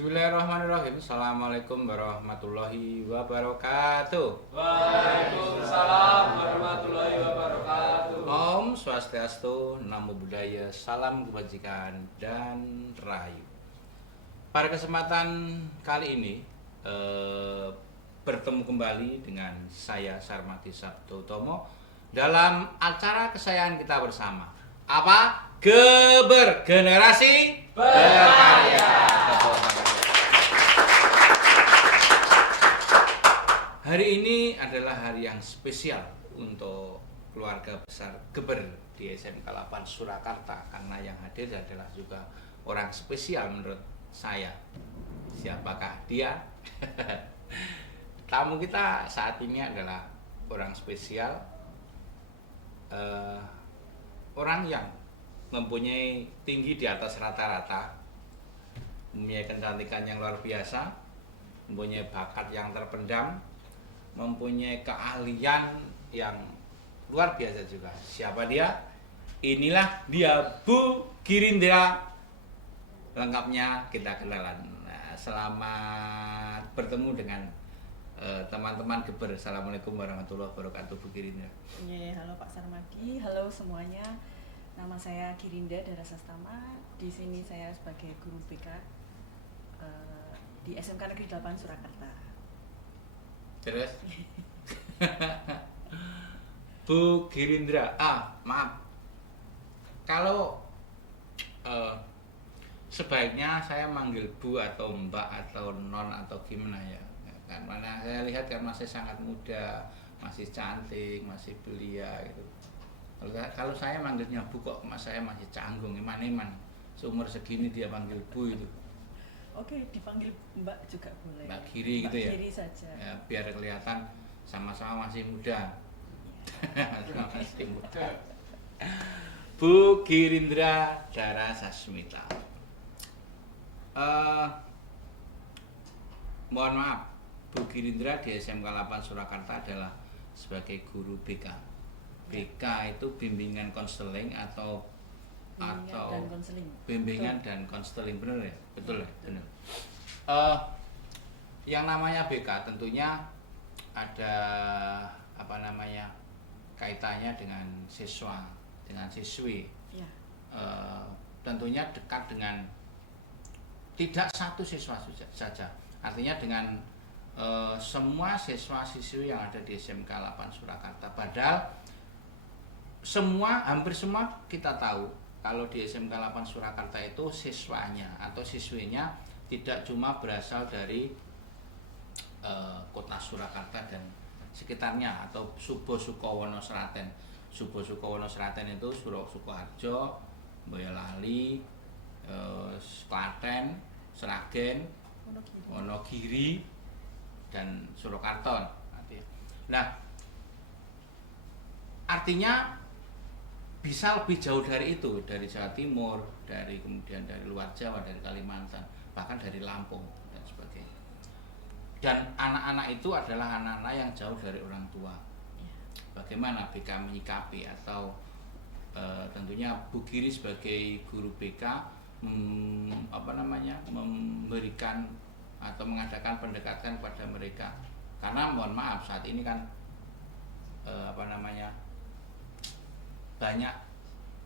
Bismillahirrahmanirrahim. Assalamualaikum warahmatullahi wabarakatuh. Waalaikumsalam warahmatullahi wabarakatuh. Om Swastiastu, Namo Buddhaya, salam kebajikan dan rahayu. Pada kesempatan kali ini bertemu kembali dengan saya Sarmati Sabtotomo dalam acara kesayangan kita bersama. Apa? Geber Generasi Berkarya. Hari ini adalah hari yang spesial untuk keluarga besar Geber di SMK 8 Surakarta, karena yang hadir adalah juga orang spesial menurut saya. Siapakah dia? Tamu kita saat ini adalah orang spesial, orang yang mempunyai tinggi di atas rata-rata, mempunyai kecantikan yang luar biasa, mempunyai bakat yang terpendam, mempunyai keahlian yang luar biasa juga. Siapa dia? Inilah dia, Bu Girindra. Lengkapnya kita kenalan. Nah, selamat bertemu dengan teman-teman Geber. Assalamualaikum warahmatullahi wabarakatuh, Bu Girindra. Halo Pak Sarmadi, halo semuanya. Nama saya Girinda Darasastama. Di sini saya sebagai guru BK di SMK Negeri 8 Surakarta. Terus? Bu Girindra, maaf. Kalau sebaiknya saya manggil Bu atau Mbak atau Non atau gimana ya? Karena saya lihat kan masih sangat muda, masih cantik, masih belia gitu. Kalau saya manggilnya Bu kok saya masih canggung, iman-iman. Seumur segini dia panggil Bu itu. Oke, dipanggil Mbak juga boleh. Mbak Giri gitu ya. Mbak Giri saja. Ya, biar kelihatan sama-sama masih muda. Sama masih muda. Bu Girindra Darasasmita. Mohon maaf, Bu Girindra di SMK 8 Surakarta adalah sebagai guru BK. BK itu bimbingan konseling atau dan konseling. Bimbingan dan konseling, benar ya? Betul ya? Benar. Yang namanya BK tentunya ada kaitannya dengan siswa, dengan siswi. Ya. Tentunya dekat dengan tidak satu siswa saja, artinya dengan semua siswa-siswi yang ada di SMK 8 Surakarta. Padahal hampir semua kita tahu kalau di SMK 8 Surakarta itu siswanya atau siswinya tidak cuma berasal dari kota Surakarta dan sekitarnya atau Subo Sukowono Seraten. Subo Sukowono Seraten itu Sukoharjo, Boyolali, Klaten, Sragen, Wonogiri, dan Surakarta. Nah, artinya bisa lebih jauh dari itu, dari Jawa Timur, kemudian dari luar Jawa, dari Kalimantan, bahkan dari Lampung dan sebagainya. Dan anak-anak itu adalah anak-anak yang jauh dari orang tua. Bagaimana BK menyikapi atau tentunya Bu Giri sebagai guru BK memberikan atau mengadakan pendekatan pada mereka, karena mohon maaf saat ini kan banyak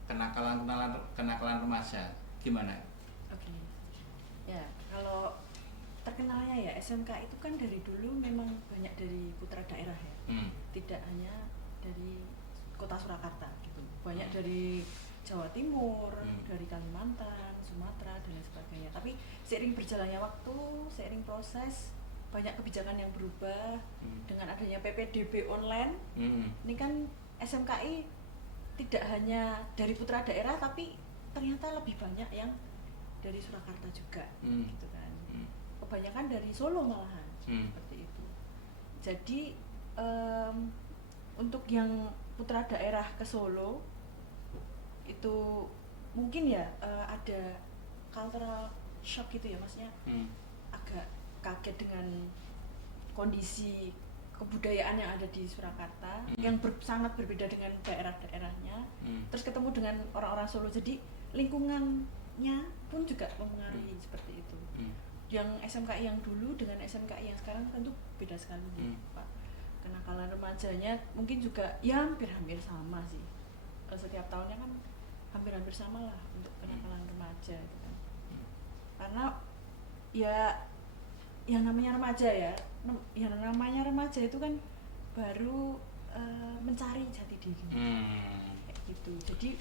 kenakalan remaja. Gimana? Oke. Ya, kalau terkenalnya ya SMK itu kan dari dulu memang banyak dari putra daerah ya. Tidak hanya dari kota Surakarta gitu. Banyak dari Jawa Timur, dari Kalimantan, Sumatera dan lain sebagainya. Tapi seiring berjalannya waktu, seiring proses, banyak kebijakan yang berubah dengan adanya PPDB online. Ini kan SMKI tidak hanya dari putra daerah, tapi ternyata lebih banyak yang dari Surakarta juga, gitu kan. Kebanyakan dari Solo malahan, seperti itu. Jadi untuk yang putra daerah ke Solo itu mungkin ya ada cultural shock gitu ya, maksudnya agak kaget dengan kondisi kebudayaan yang ada di Surakarta yang sangat berbeda dengan daerah-daerahnya. Terus ketemu dengan orang-orang Solo, jadi lingkungannya pun juga mempengaruhi seperti itu. yang SMKI yang dulu dengan SMKI yang sekarang tentu beda sekali Pak. Kenakalan remajanya mungkin juga ya hampir-hampir sama sih. Setiap tahunnya kan hampir-hampir sama lah untuk kenakalan remaja gitu kan. Karena ya yang namanya remaja itu kan baru mencari jati diri kayak gitu. Jadi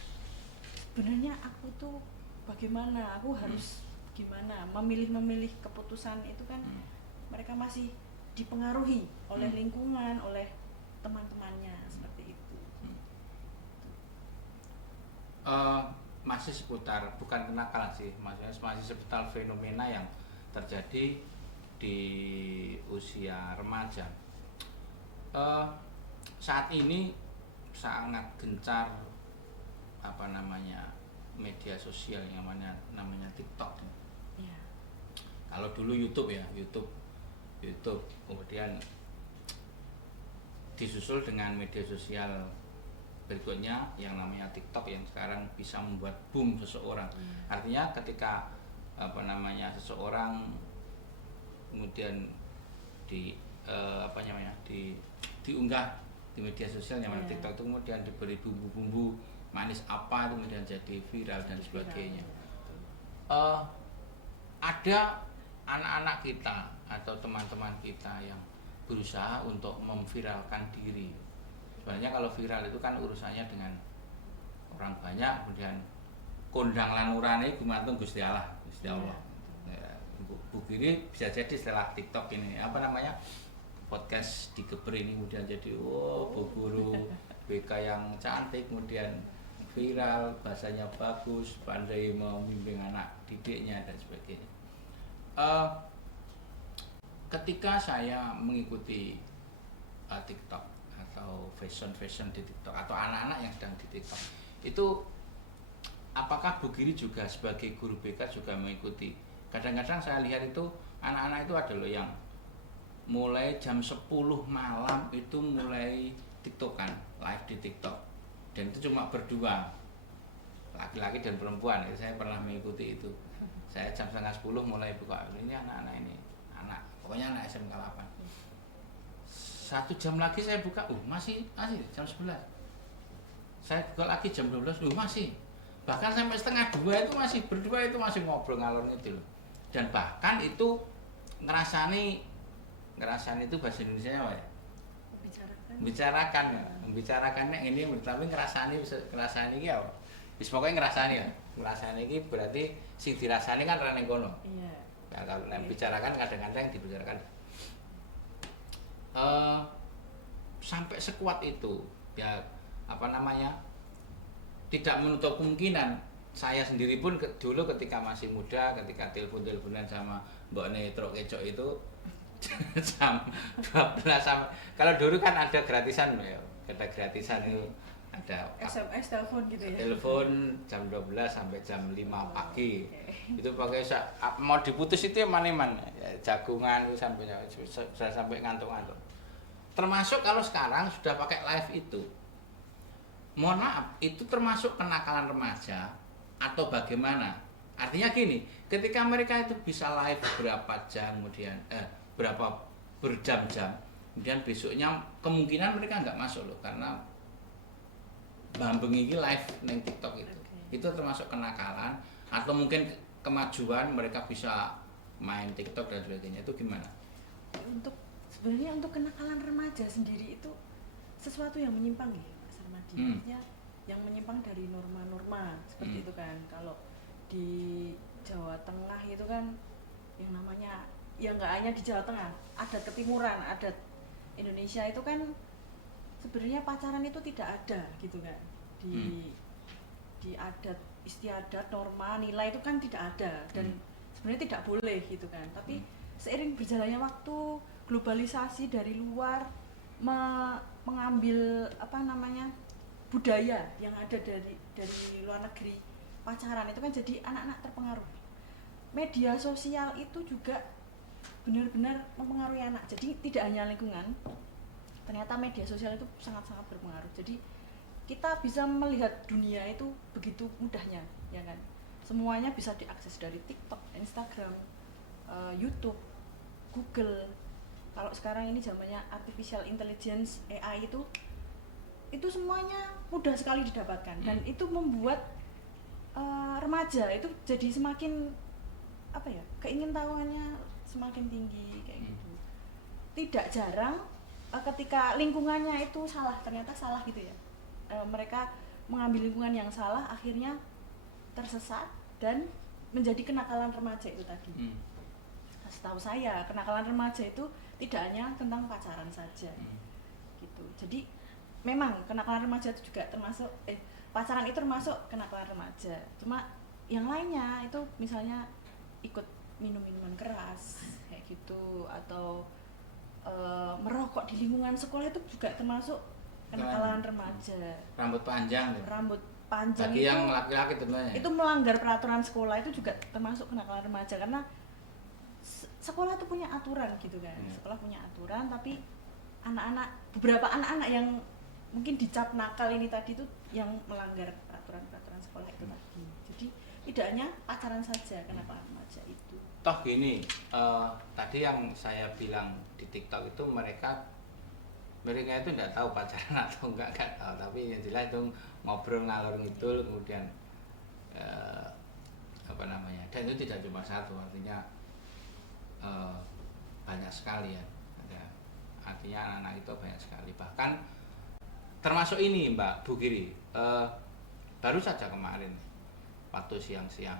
sebenarnya aku tuh bagaimana, aku harus gimana memilih keputusan itu kan mereka masih dipengaruhi oleh lingkungan, oleh teman-temannya seperti itu. Masih seputar, bukan kenakalan sih, maksudnya masih seputar fenomena yang terjadi di usia remaja. Saat ini sangat gencar media sosial yang namanya TikTok. Ya. Kalau dulu YouTube ya, YouTube kemudian disusul dengan media sosial berikutnya yang namanya TikTok yang sekarang bisa membuat boom seseorang. Artinya ketika seseorang kemudian diunggah di media sosial yang namanya TikTok itu kemudian diberi bumbu-bumbu manis apa itu kemudian jadi viral dan sebagainya. Ada anak-anak kita atau teman-teman kita yang berusaha untuk memviralkan diri. Sebenarnya kalau viral itu kan urusannya dengan orang banyak, kemudian kondang lan urane gumantung Gusti Allah. Ya, Bu Giri bisa jadi setelah TikTok ini podcast di Geber ini kemudian jadi Bu Guru BK yang cantik, kemudian viral, bahasanya bagus, pandai membimbing anak didiknya dan sebagainya. Ketika saya mengikuti TikTok atau fashion di TikTok atau anak-anak yang sedang di TikTok itu, apakah Bu Giri juga sebagai guru BK juga mengikuti? Kadang-kadang saya lihat itu anak-anak itu ada loh yang mulai jam 10 malam itu mulai TikTokan, live di TikTok, dan itu cuma berdua, laki-laki dan perempuan. Saya pernah mengikuti itu. Saya jam 9:30 mulai buka, ini anak-anak ini, pokoknya anak SMK 8. 1 jam lagi saya buka, masih jam 11. Saya buka lagi jam 12, masih. Bahkan sampai 1:30 itu masih berdua, itu masih ngobrol ngalor itu loh. Dan bahkan itu ngerasani itu bahasa Indonesia apa ya? Membicarakannya ini, tapi ngerasani ya. Pokoknya ngerasani ya. Ngerasani ini berarti sing dirasani kan rene kono. Iya. Nah, kalau bicarakan kadang-kadang dibicarakan sampai sekuat itu ya, tidak menutup kemungkinan saya sendiri pun dulu ketika masih muda, ketika telepon-teleponan sama Mbak Netro Kecok itu jam 12 sama, kalau dulu kan ada gratisan ya, itu ada SMS telepon gitu ya. Telepon jam 12 sampai jam 5 pagi. Itu pakai mau diputus itu man-man ya, jagungan itu sampai ngantuk-ngantuk. Termasuk kalau sekarang sudah pakai live itu. Mohon maaf, itu termasuk kenakalan remaja atau bagaimana? Artinya gini, ketika mereka itu bisa live berapa jam, kemudian berapa berjam-jam, kemudian besoknya kemungkinan mereka nggak masuk loh, karena bengi live neng TikTok itu. Itu termasuk kenakalan atau mungkin kemajuan mereka bisa main TikTok dan sebagainya, itu gimana? Sebenarnya untuk kenakalan remaja sendiri itu sesuatu yang menyimpang ya, Mas Armadi. Maksudnya yang menyimpang dari norma-norma seperti itu kan. Kalau di Jawa Tengah itu kan yang namanya, ya nggak hanya di Jawa Tengah, adat ketimuran, adat Indonesia itu kan sebenarnya pacaran itu tidak ada gitu kan. Di adat istiadat, norma, nilai itu kan tidak ada dan sebenarnya tidak boleh gitu kan. Tapi seiring berjalannya waktu, globalisasi dari luar mengambil budaya yang ada dari luar negeri, pacaran itu kan jadi anak-anak terpengaruh. Media sosial itu juga benar-benar mempengaruhi anak. Jadi tidak hanya lingkungan, ternyata media sosial itu sangat-sangat berpengaruh. Jadi kita bisa melihat dunia itu begitu mudahnya, ya kan? Semuanya bisa diakses dari TikTok, Instagram, YouTube, Google. Kalau sekarang ini zamannya artificial intelligence, AI itu semuanya mudah sekali didapatkan dan itu membuat remaja itu jadi semakin keingintahuannya semakin tinggi kayak gitu. Tidak jarang ketika lingkungannya itu ternyata salah gitu ya. Mereka mengambil lingkungan yang salah, akhirnya tersesat dan menjadi kenakalan remaja itu tadi. Setahu saya kenakalan remaja itu tidak hanya tentang pacaran saja, gitu. Jadi memang kenakalan remaja itu juga termasuk pacaran itu termasuk kenakalan remaja. Cuma yang lainnya itu misalnya ikut minum minuman keras kayak gitu atau merokok di lingkungan sekolah itu juga termasuk kenakalan remaja. Rambut panjang Bagi itu, yang laki-laki tentunya itu melanggar peraturan sekolah itu juga termasuk kenakalan remaja karena sekolah itu punya aturan gitu kan. Sekolah punya aturan tapi beberapa anak-anak yang mungkin dicap nakal ini tadi itu yang melanggar peraturan sekolah itu tadi. Jadi tidak hanya pacaran saja kenakalan remaja itu. Toh gini, tadi yang saya bilang di TikTok itu mereka itu tidak tahu pacaran atau enggak tahu, tapi yang jelas itu ngobrol ngalor ngidul kemudian dan itu tidak cuma satu, artinya banyak sekali ya, artinya anak-anak itu banyak sekali, bahkan termasuk ini Mbak Bu Giri, baru saja kemarin waktu siang-siang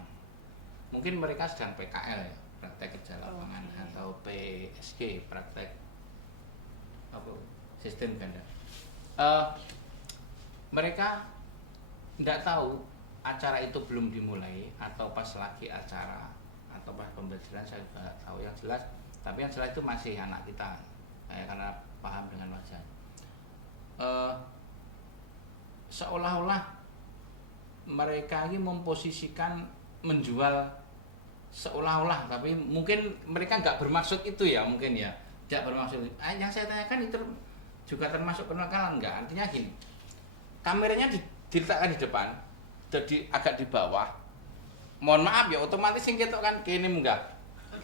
mungkin mereka sedang PKL ya, praktek kerja lapangan, atau PSG, praktek sistem ganda. Mereka tidak tahu acara itu belum dimulai atau pas lagi acara atau pas pembelajaran, saya juga tahu yang jelas. Tapi yang jelas itu masih anak kita, karena paham dengan wajah. Seolah-olah mereka ini memposisikan menjual seolah-olah, tapi mungkin mereka nggak bermaksud itu ya, mungkin ya tidak bermaksud. Yang saya tanyakan itu juga termasuk kenakalan enggak? Artinya gini, kameranya diletakkan di depan, jadi agak di bawah. Mohon maaf ya, otomatis yang ketok kan kene enggak.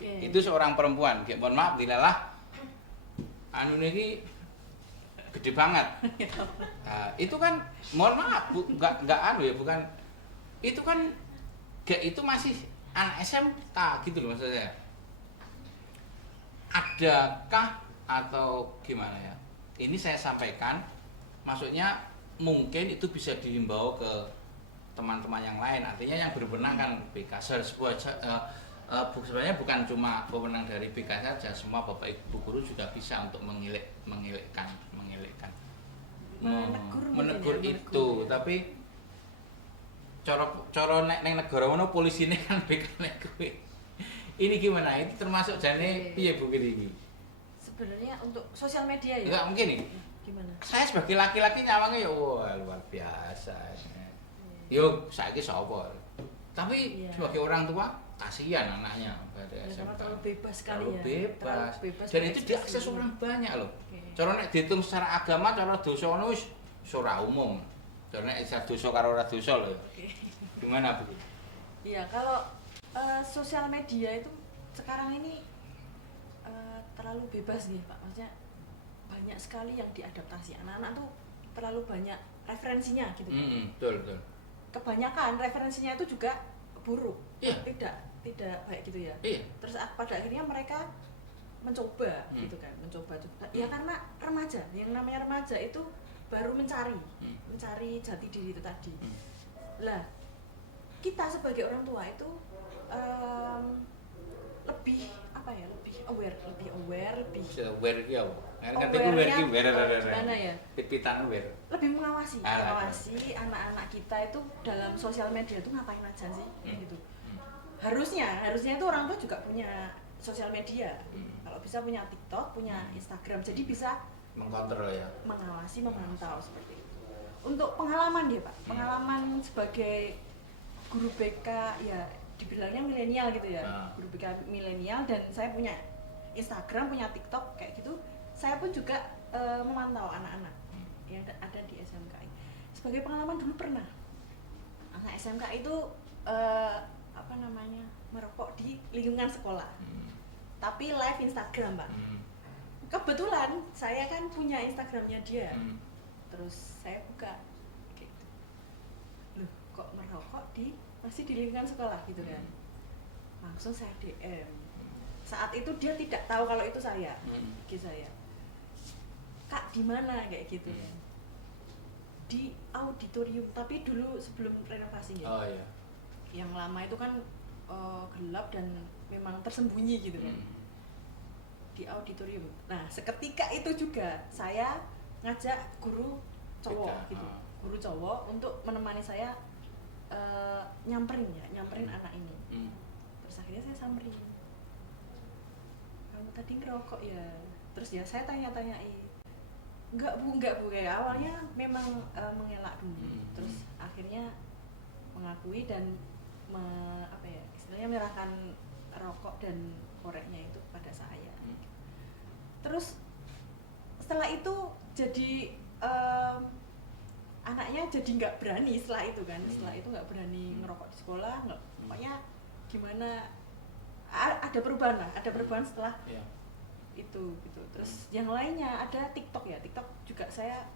Itu seorang perempuan, mohon maaf dilalah ini gede banget. Nah, itu kan mohon maaf enggak bukan itu kan itu masih anak SMK gitu loh maksud saya. Adakah atau gimana ya? Ini saya sampaikan, maksudnya mungkin itu bisa dihimbau ke teman-teman yang lain, artinya yang berwenang kan BK. Sebenarnya bukan cuma wewenang dari BK saja, semua Bapak Ibu guru juga bisa untuk mengelekkan menegur itu. Tapi cara nek negara mana polisine kan BK nek kuwi. Ini gimana? Itu termasuk jane piye Bu Giri? Sebenarnya untuk sosial media ya? Enggak mungkin nih. Gimana? Saya sebagai laki-laki nyawangnya ya wah luar biasa. Yo saiki sapa? Tapi sebagai orang tua kasihan anaknya pada SMK. Terlalu bebas sekali ya. Bebas. Dan itu diakses orang banyak loh. Cara nek dihitung secara agama, cara dosa ngono wis ora umum. Cara nek isa dosa karo ora dosa lho. Gimana Bu? Iya, kalau sosial media itu sekarang ini terlalu bebas nih Pak, maksudnya banyak sekali yang diadaptasi. Anak-anak tuh terlalu banyak referensinya gitu. Betul. Kebanyakan referensinya itu juga buruk. Iya. Tidak baik gitu ya. Iya. Terus pada akhirnya mereka mencoba gitu kan, mencoba. Ya karena remaja, yang namanya remaja itu baru mencari jati diri itu tadi. Lah, kita sebagai orang tua itu lebih aware ya. Gimana ya? Pipitan aware. Lebih mengawasi anak-anak kita itu dalam sosial media itu ngapain aja sih gitu. Harusnya itu orang tua juga punya sosial media. Kalau bisa punya TikTok, punya Instagram, jadi bisa mengkontrol ya. Mengawasi, memantau seperti itu. Untuk pengalaman dia Pak, pengalaman sebagai guru BK ya dibilangnya milenial gitu ya, guru BK milenial, dan saya punya Instagram, punya TikTok kayak gitu. Saya pun juga memantau anak-anak yang ada di SMKI. Sebagai pengalaman dulu pernah anak SMK itu merokok di lingkungan sekolah. tapi live Instagram Pak. Kebetulan saya kan punya Instagramnya dia, terus saya buka gitu. Loh kok merokok masih di lingkungan sekolah gitu kan. Langsung saya DM. Saat itu dia tidak tahu kalau itu saya, saya, Kak di mana kayak gitu kan. Di auditorium, tapi dulu sebelum renovasi ya. Oh iya. Yang lama itu kan gelap dan memang tersembunyi gitu kan. Di auditorium. Nah, seketika itu juga saya ngajak guru cowok gitu. Guru cowok untuk menemani saya nyamperin anak ini. Terus akhirnya saya samperin. Kamu tadi ngerokok ya? Terus ya saya tanya-tanyai. Enggak bu, kayak awalnya memang mengelak dulu, terus akhirnya mengakui dan istilahnya menyerahkan rokok dan koreknya itu pada saya. Terus setelah itu jadi anaknya jadi nggak berani setelah itu kan, setelah itu nggak berani ngerokok di sekolah, pokoknya gimana, ada perubahan setelah itu gitu. Terus yang lainnya ada TikTok ya, TikTok juga saya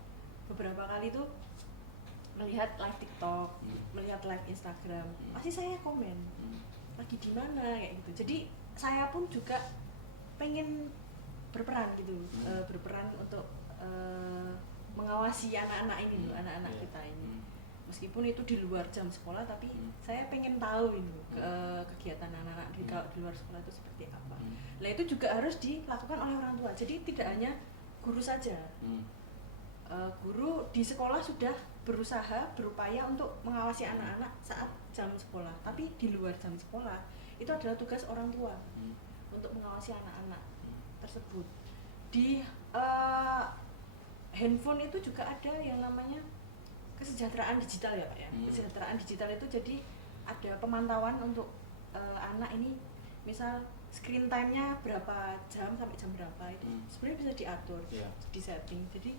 beberapa kali tuh melihat live TikTok, melihat live Instagram, pasti saya komen lagi di mana kayak gitu. Jadi saya pun juga pengen berperan gitu, berperan untuk mengawasi anak-anak ini loh, anak-anak kita ini. Meskipun itu di luar jam sekolah, tapi saya pengen tahu ini kegiatan anak-anak di luar sekolah itu seperti apa. Nah itu juga harus dilakukan oleh orang tua. Jadi tidak hanya guru saja. Guru di sekolah sudah berupaya untuk mengawasi anak-anak saat jam sekolah. Tapi di luar jam sekolah itu adalah tugas orang tua untuk mengawasi anak-anak tersebut. Di handphone itu juga ada yang namanya kesejahteraan digital ya Pak ya. Kesejahteraan digital itu jadi ada pemantauan untuk anak ini, misal screen time-nya berapa jam sampai jam berapa itu sebenarnya bisa diatur, di setting. Jadi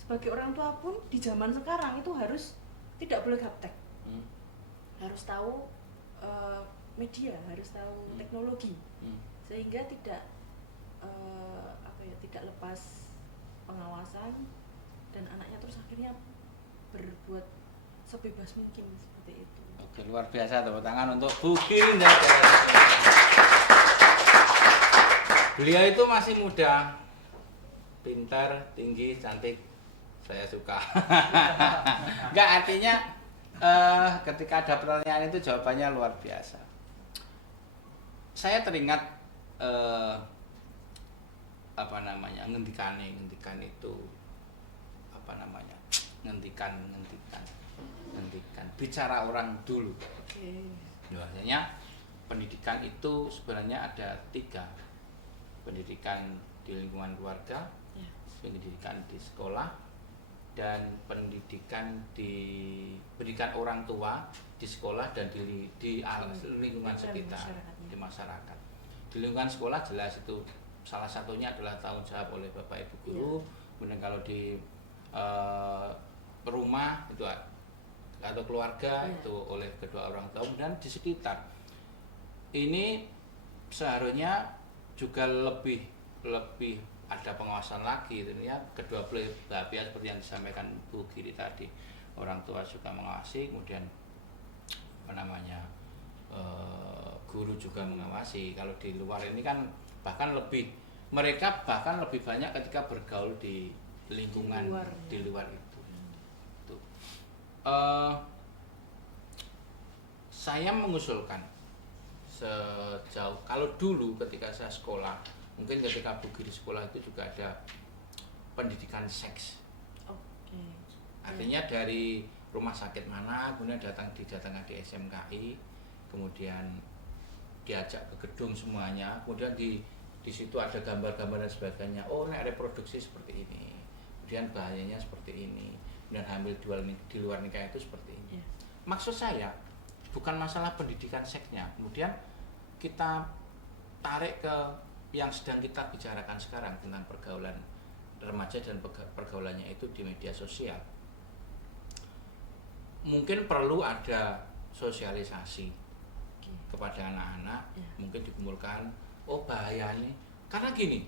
sebagai orang tua pun di zaman sekarang itu harus tidak boleh gaptek, harus tahu media, harus tahu teknologi, sehingga tidak tidak lepas pengawasan dan anaknya terus akhirnya berbuat sebebas mungkin seperti itu. Oke, luar biasa, tepuk tangan untuk Bu Girinda. Beliau itu masih muda, pintar, tinggi, cantik. Saya suka. Enggak, artinya ketika ada pertanyaan itu jawabannya luar biasa. Saya teringat ngendikan itu ngendikan bicara orang dulu. Biasanya pendidikan itu sebenarnya ada 3. Pendidikan di lingkungan keluarga, pendidikan di sekolah, dan pendidikan orang tua di sekolah dan di lingkungan sekitar, di masyarakat. Di lingkungan sekolah jelas itu salah satunya adalah tanggung jawab oleh Bapak Ibu guru. Kemudian kalau di rumah itu atau keluarga itu oleh kedua orang tua, dan di sekitar ini seharusnya juga lebih ada pengawasan lagi ya, kedua belah pihak seperti yang disampaikan Bu Giri tadi. Orang tua juga mengawasi, kemudian guru juga mengawasi. Kalau di luar ini kan mereka bahkan lebih banyak ketika bergaul di lingkungan di luar itu. Saya mengusulkan sejauh, kalau dulu ketika saya sekolah, mungkin ketika Bu Giri sekolah itu juga ada pendidikan seks. Artinya dari rumah sakit mana, kemudian didatangkan di SMKI, kemudian diajak ke gedung semuanya, kemudian di situ ada gambar-gambar dan sebagainya. Oh, ini reproduksi seperti ini, kemudian bahayanya seperti ini, dan hamil di luar nikah itu seperti ini. Maksud saya bukan masalah pendidikan seksnya, kemudian kita tarik ke yang sedang kita bicarakan sekarang tentang pergaulan remaja dan pergaulannya itu di media sosial. Mungkin perlu ada sosialisasi kepada anak-anak, mungkin dikumpulkan oh bahaya nih. Karena gini,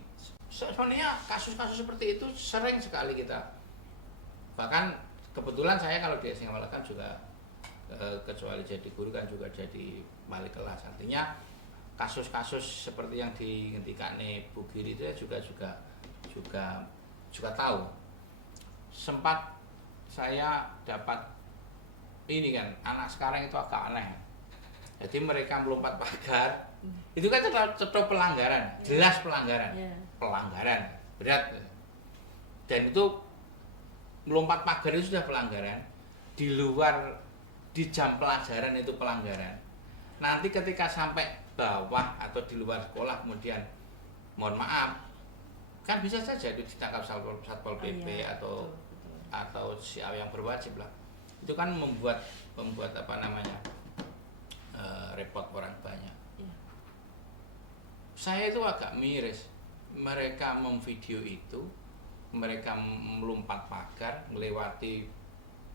sebenarnya kasus-kasus seperti itu sering sekali kita. Bahkan kebetulan saya kalau di SMA kan juga kecuali jadi guru kan juga jadi wali kelas. Artinya kasus-kasus seperti yang dihentikan Bu Giri itu juga tahu. Sempat saya dapat ini kan, anak sekarang itu agak aneh. Jadi mereka melompat pagar, itu kan contoh pelanggaran, jelas pelanggaran, pelanggaran berat. Dan itu melompat pagar itu sudah pelanggaran, di luar di jam pelajaran itu pelanggaran. Nanti ketika sampai bawah atau di luar sekolah kemudian mohon maaf, kan bisa saja itu ditangkap satpol PP atau siapa yang berwajib lah. Itu kan membuat apa namanya repot orang banyak. Saya itu agak miris, mereka memvideo itu, mereka melompat pagar, melewati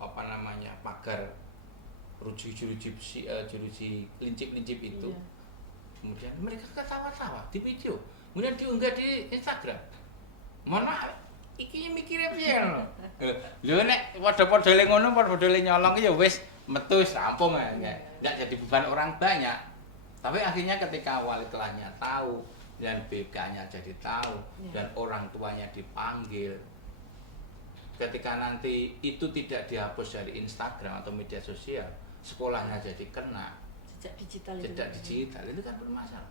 apa namanya pagar jeruji lincip-lincip itu. Kemudian mereka ketawa-tawa di video, kemudian diunggah di Instagram. Mohon maaf, iki mikire piye lho. Lho nek padha-padha le ngono, padha-padha le nyolong ya wis metu wis rampung ae. Enggak jadi beban orang banyak. Tapi akhirnya ketika wali kelasnya tahu dan BK-nya jadi tahu dan orang tuanya dipanggil. Ketika nanti itu tidak dihapus dari Instagram atau media sosial, sekolahnya jadi kena. Jejak digital itu kan bermasalah.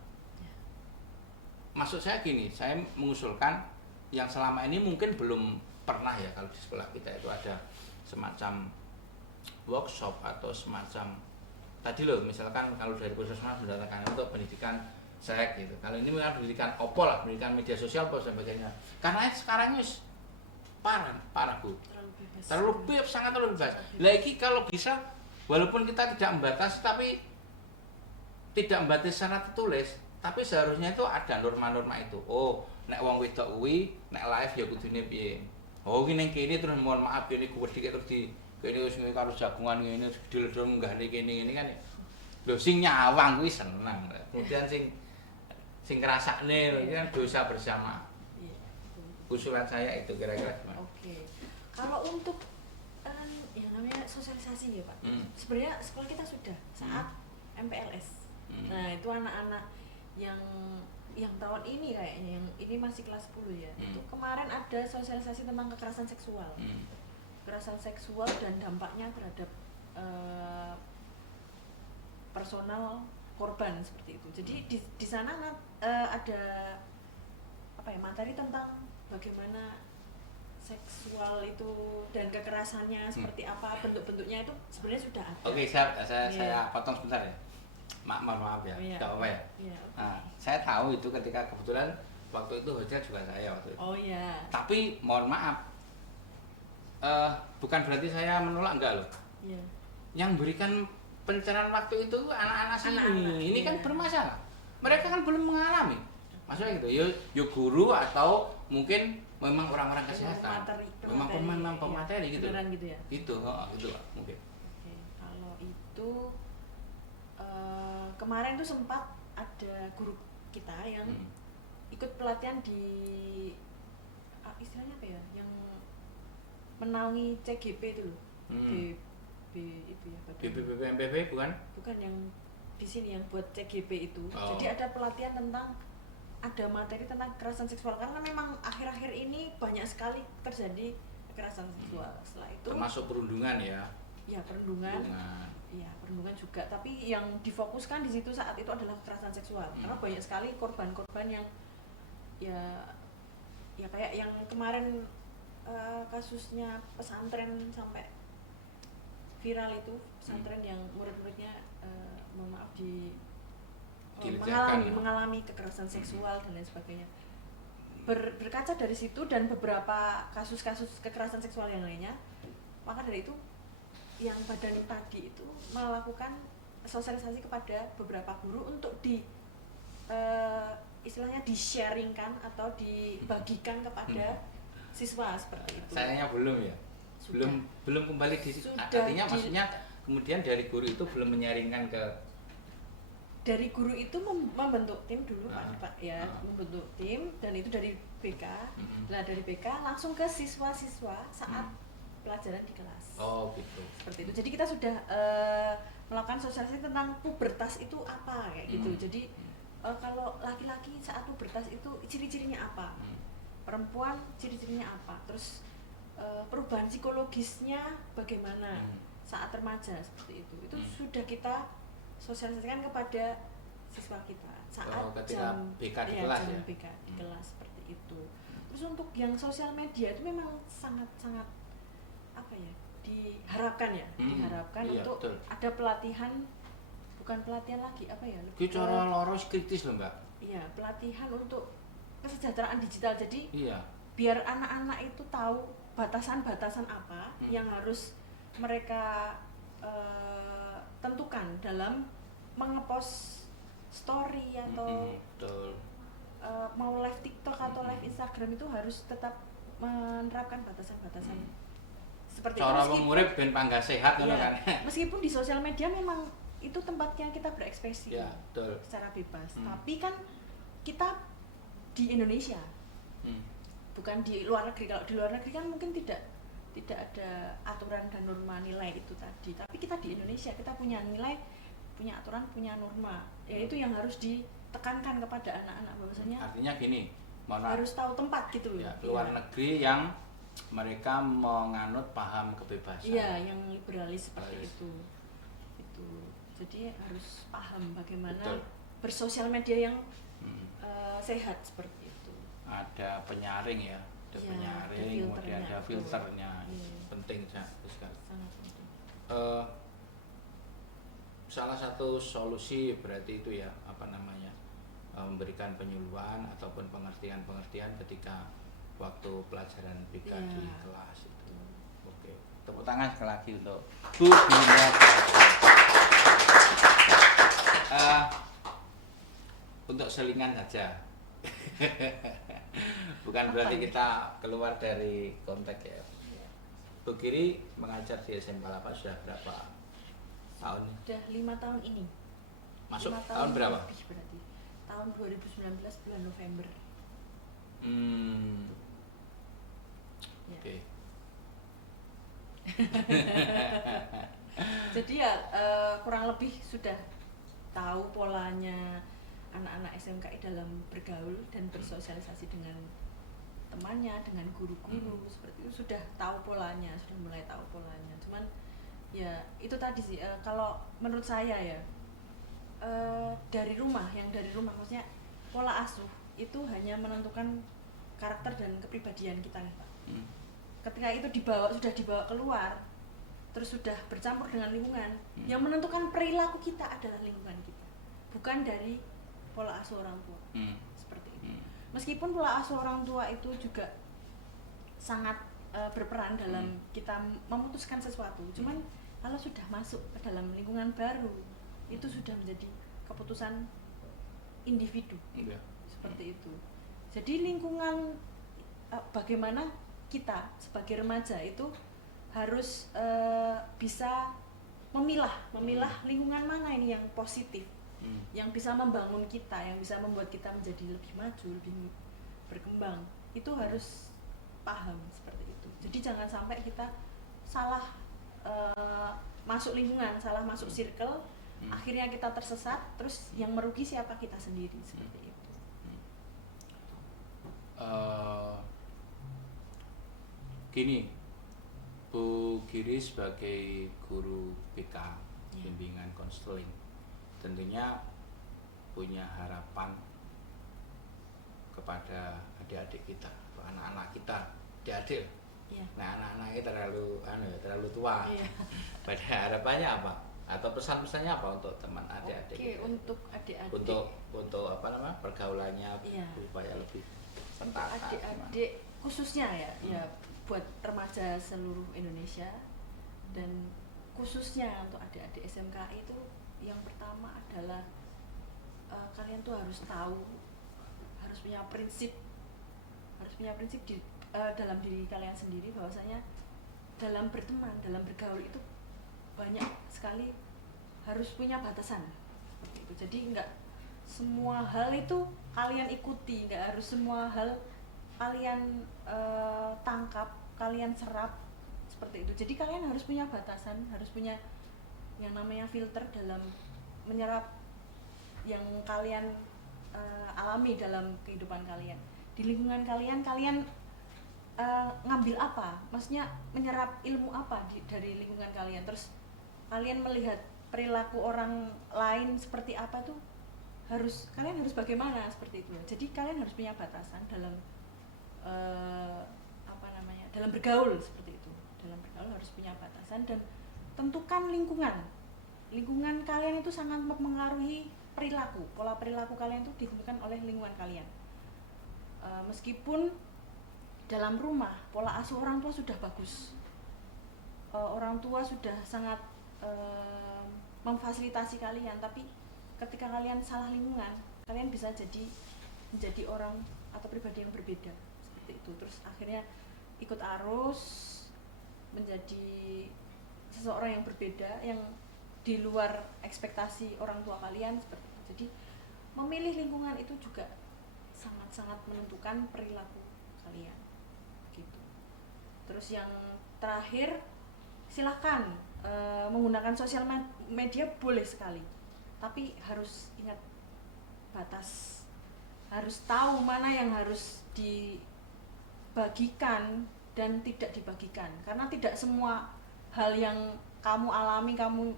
Maksud saya gini, saya mengusulkan yang selama ini mungkin belum pernah ya kalau di sekolah kita itu ada semacam workshop atau semacam tadi loh, misalkan kalau dari Puskesmas mendatangkan untuk pendidikan sek gitu. Kalau ini memang pendidikan opo lah, pendidikan media sosial dan sebagainya. Karena sekarang ini parah Bu. Terlalu bebas, sangat terlalu bebas. Lagi kalau bisa, walaupun kita tidak membatasi, tapi tidak membatasi secara tertulis, tapi seharusnya itu ada norma-norma itu. Oh, nek wong wedok kuwi nek live ya kudune piye. Oh, ki ning kene terus mohon maaf kene ku wedhi terus di kene wis karo jagungan ngene diledor munggahne kene kan. Lho sing nyawang kuwi seneng. Kemudian sing ngrasakne lho kan dosa bersama. Usulan saya itu kira-kira gimana? Oke. Kalau untuk yang namanya sosialisasi ya Pak. Sebenarnya sekolah kita sudah saat MPLS. Nah, itu anak-anak yang tahun ini kayaknya, yang ini masih kelas 10 ya. Itu kemarin ada sosialisasi tentang kekerasan seksual. Kekerasan seksual dan dampaknya terhadap personal korban seperti itu. Jadi di sana ada apa ya, materi tentang bagaimana seksual itu dan kekerasannya seperti apa, bentuk-bentuknya itu sebenarnya sudah ada. Oke, saya potong sebentar ya. Maaf ya, tidak apa-apa ya. Okay. Nah, saya tahu itu ketika kebetulan waktu itu hostnya juga saya waktu itu. Oh iya. Tapi mohon maaf, bukan berarti saya menolak, enggak loh. Iya. Yang berikan pencerahan waktu itu anak-anak sini. Ini kan bermasalah. Mereka kan belum mengalami. Maksudnya gitu, yo guru atau mungkin memang orang-orang kesehatan. Memang pemateri gitu. Beneran gitu ya. Gitu Pak, mungkin. Oke, kalau itu kemarin tuh sempat ada guru kita yang ikut pelatihan di istilahnya apa ya, yang menaungi CGP itu loh. Itu ya, BPPMPP bukan yang di sini yang buat CGP itu. Jadi ada pelatihan tentang, ada materi tentang kekerasan seksual karena memang akhir-akhir ini banyak sekali terjadi kekerasan seksual. Setelah itu termasuk perundungan ya. Ya, perundungan. Ya, perundungan juga, tapi yang difokuskan di situ saat itu adalah kekerasan seksual. Karena banyak sekali korban-korban yang ya kayak yang kemarin kasusnya pesantren sampai viral itu, pesantren yang murid-muridnya mohon maaf mengalami kekerasan seksual dan lain sebagainya. Berkaca dari situ dan beberapa kasus-kasus kekerasan seksual yang lainnya, maka dari itu yang badan tadi itu melakukan sosialisasi kepada beberapa guru untuk istilahnya di-sharingkan atau dibagikan kepada siswa seperti itu. Sayangnya belum ya. Belum kembali di situ. Artinya maksudnya kemudian dari guru itu belum menyaringkan ke dari guru itu membentuk tim dulu Pak ya, Ah. membentuk tim dan itu dari BK. Nah dari BK langsung ke siswa-siswa saat pelajaran di kelas. Oh gitu. Seperti itu. Jadi kita sudah melakukan sosialisasi tentang pubertas itu apa kayak gitu. Jadi kalau laki-laki saat pubertas itu ciri-cirinya apa, perempuan ciri-cirinya apa, terus perubahan psikologisnya bagaimana saat remaja seperti itu sudah kita sosialisasikan kepada siswa kita saat jam BK di kelas jam ya. BK di kelas seperti itu. Terus untuk yang sosial media itu memang sangat apa ya, diharapkan ya, diharapkan iya, untuk betul. ada pelatihan, bukan pelatihan lagi apa ya, Ki cara loros kritis loh Mbak. iya, pelatihan untuk kesejahteraan digital. Jadi Iya. biar anak-anak itu tahu batasan-batasan apa yang harus mereka tentukan dalam mengepost story atau Betul. mau live TikTok atau live Instagram itu harus tetap menerapkan batasan-batasan seperti cara itu. wong urip ben panggah sehat ngono kan. Meskipun di sosial media memang itu tempatnya kita berekspresi Ya, betul. secara bebas, tapi kan kita di Indonesia, bukan di luar negeri. Kalau di luar negeri kan mungkin tidak ada aturan dan norma nilai itu tadi, tapi kita di Indonesia kita punya nilai, punya aturan, punya norma, yaitu yang harus ditekankan kepada anak-anak bahwasanya Artinya gini, harus tahu tempat gitu ya, luar negeri yang mereka menganut paham kebebasan. Iya, yang liberalis seperti itu. Jadi harus paham bagaimana Betul. bersosial media yang sehat seperti itu. Ada penyaring ya, ada Iya, penyaring, ada kemudian ada filternya, filternya. Iya. Penting sekali. Sangat penting. Salah satu solusi berarti itu ya, apa namanya, memberikan penyuluhan ataupun pengertian ketika waktu pelajaran BK di kelas itu. Oke, tepuk tangan sekali lagi untuk Bu Dinda. Untuk selingan saja. Bukan berarti kita keluar dari konteks ya. Bu Giri mengajar di SMK Lapas sudah berapa tahun? Sudah 5 tahun ini. Masuk 5 tahun berapa? Lebih berarti. Tahun 2019 bulan November. Ya. Oke. Jadi ya kurang lebih sudah tahu polanya anak-anak SMKI dalam bergaul dan bersosialisasi dengan temannya, dengan guru-guru seperti itu sudah tahu polanya, sudah mulai tahu polanya. Cuman ya itu tadi sih kalau menurut saya ya dari rumah maksudnya pola asuh itu hanya menentukan karakter dan kepribadian kita nih Pak. Ketika itu sudah dibawa keluar, terus sudah bercampur dengan lingkungan, yang menentukan perilaku kita adalah lingkungan kita, bukan dari pola asuh orang tua. Seperti itu. Meskipun pola asuh orang tua itu juga sangat berperan dalam kita memutuskan sesuatu, cuman kalau sudah masuk ke dalam lingkungan baru, itu sudah menjadi keputusan individu. Seperti itu. Jadi lingkungan bagaimana kita sebagai remaja itu harus bisa memilah lingkungan mana ini yang positif, yang bisa membangun kita, yang bisa membuat kita menjadi lebih maju, lebih berkembang. Itu harus paham seperti itu. Jadi jangan sampai kita salah masuk lingkungan, salah masuk circle, akhirnya kita tersesat, terus yang merugi siapa, kita sendiri, seperti itu. Gini, Bu Giri sebagai guru BK, bimbingan konseling, tentunya punya harapan kepada adik-adik kita, anak-anak kita, adik-adik. Nah, anak-anak ini terlalu tua. Pada harapannya apa? Atau pesan-pesannya apa untuk teman adik-adik? Untuk adik-adik. Untuk apa namanya, pergaulannya supaya lebih tertata. Adik-adik khususnya ya buat remaja seluruh Indonesia dan khususnya untuk adik-adik SMKI itu yang pertama adalah kalian tuh harus tahu, harus punya prinsip di dalam diri kalian sendiri bahwasanya dalam berteman, dalam bergaul itu banyak sekali harus punya batasan seperti itu. Jadi nggak semua hal itu kalian ikuti, nggak harus semua hal kalian tangkap, kalian serap seperti itu. Jadi kalian harus punya batasan, harus punya yang namanya filter dalam menyerap yang kalian alami dalam kehidupan kalian. Di lingkungan kalian ngambil apa? Maksudnya menyerap ilmu apa dari lingkungan kalian? Terus kalian melihat perilaku orang lain seperti apa tuh kalian harus bagaimana seperti itu. Jadi kalian harus punya batasan dalam dalam bergaul seperti itu. Dalam bergaul harus punya batasan dan tentukan lingkungan. Lingkungan kalian itu sangat mempengaruhi perilaku. Pola perilaku kalian itu ditentukan oleh lingkungan kalian. Meskipun dalam rumah pola asuh orang tua sudah bagus, orang tua sudah sangat memfasilitasi kalian, tapi ketika kalian salah lingkungan, kalian bisa menjadi orang atau pribadi yang berbeda seperti itu. Terus akhirnya ikut arus menjadi seseorang yang berbeda, yang di luar ekspektasi orang tua kalian seperti itu. Jadi memilih lingkungan itu juga sangat-sangat menentukan perilaku kalian gitu. Terus yang terakhir, silakan menggunakan sosial media boleh sekali, tapi harus ingat batas, harus tahu mana yang harus dibagikan dan tidak dibagikan, karena tidak semua hal yang kamu alami, kamu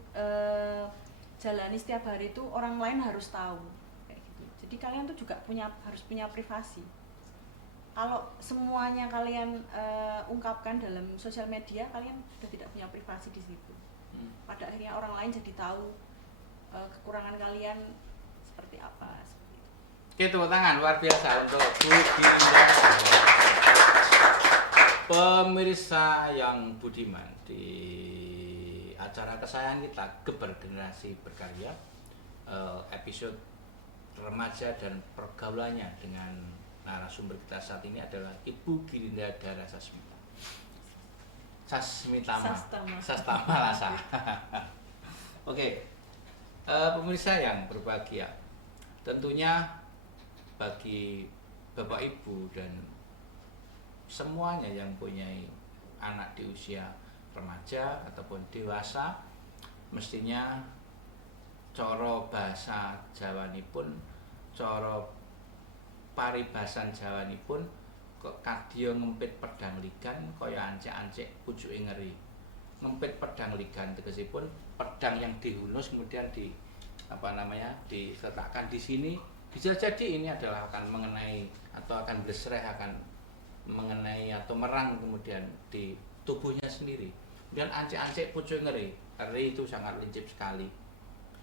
jalani setiap hari itu orang lain harus tahu kayak gitu. Jadi kalian tuh juga harus punya privasi. Kalau semuanya kalian ungkapkan dalam sosial media, kalian sudah tidak punya privasi di situ. Pada akhirnya orang lain jadi tahu kekurangan kalian seperti apa. Seperti itu. Oke, tepuk tangan luar biasa untuk Bu Girinda. Pemirsa yang budiman, di acara kesayangan kita Geber Generasi Berkarya, episode remaja dan pergaulannya dengan narasumber kita saat ini adalah Ibu Girinda Dara Sastama Lasa. Oke, pemirsa yang berbahagia, tentunya bagi Bapak Ibu dan semuanya yang punya anak di usia remaja ataupun dewasa, mestinya coro bahasa Jawanipun, coro paribasan Jawanipun kok kadya ngempit pedang ligan kaya ancek-ancek pucuke ngeri. Ngempit pedang ligan tegesipun pedang yang dihunus kemudian diletakkan di sini, bisa jadi ini adalah akan mengenai atau akan bersereh, akan mengenai atau merang kemudian di tubuhnya sendiri. Kemudian ancek-ancek pucuke ngeri. Ngeri itu sangat lincip sekali,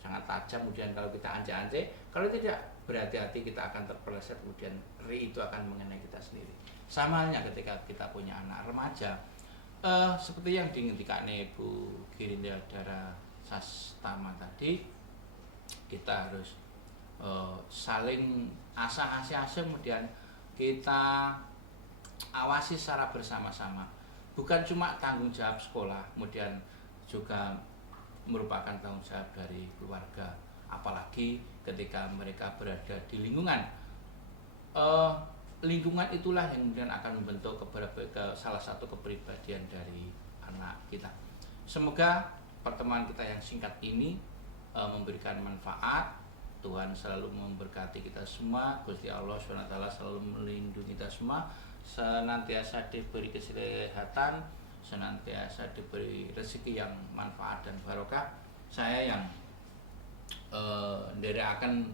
sangat tajam. Kemudian kalau kita ancek-ancek, kalau tidak berhati-hati kita akan terpeleset, kemudian ngeri itu akan mengenai kita sendiri. Sama halnya ketika kita punya anak remaja, seperti yang dingentikane Ibu Girinda Dara Sastama tadi, kita harus saling asah-asih, kemudian kita awasi secara bersama-sama. Bukan cuma tanggung jawab sekolah, kemudian juga merupakan tanggung jawab dari keluarga, apalagi ketika mereka berada di lingkungan. Lingkungan itulah yang kemudian akan membentuk salah satu kepribadian dari anak kita. Semoga pertemuan kita yang singkat ini memberikan manfaat. Tuhan selalu memberkati kita semua. Gusti Allah SWT selalu melindungi kita semua. Senantiasa diberi kesehatan, senantiasa diberi rezeki yang manfaat dan barokah. Saya yang nderekaken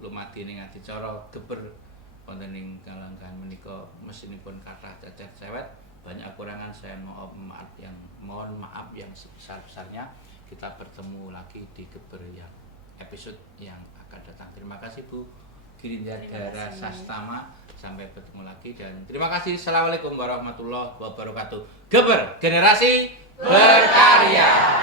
lumadi ning adicara Geber wonten ing kalanggan menika mesinipun kathah cacat cewek, banyak kekurangan saya mohon maaf yang sebesar-besarnya. Kita bertemu lagi di Geber yang episode yang akan datang. Terima kasih Bu Girinda Dara Sastama, sampai bertemu lagi dan terima kasih. Assalamualaikum warahmatullahi wabarakatuh. Geber Generasi Berkarya.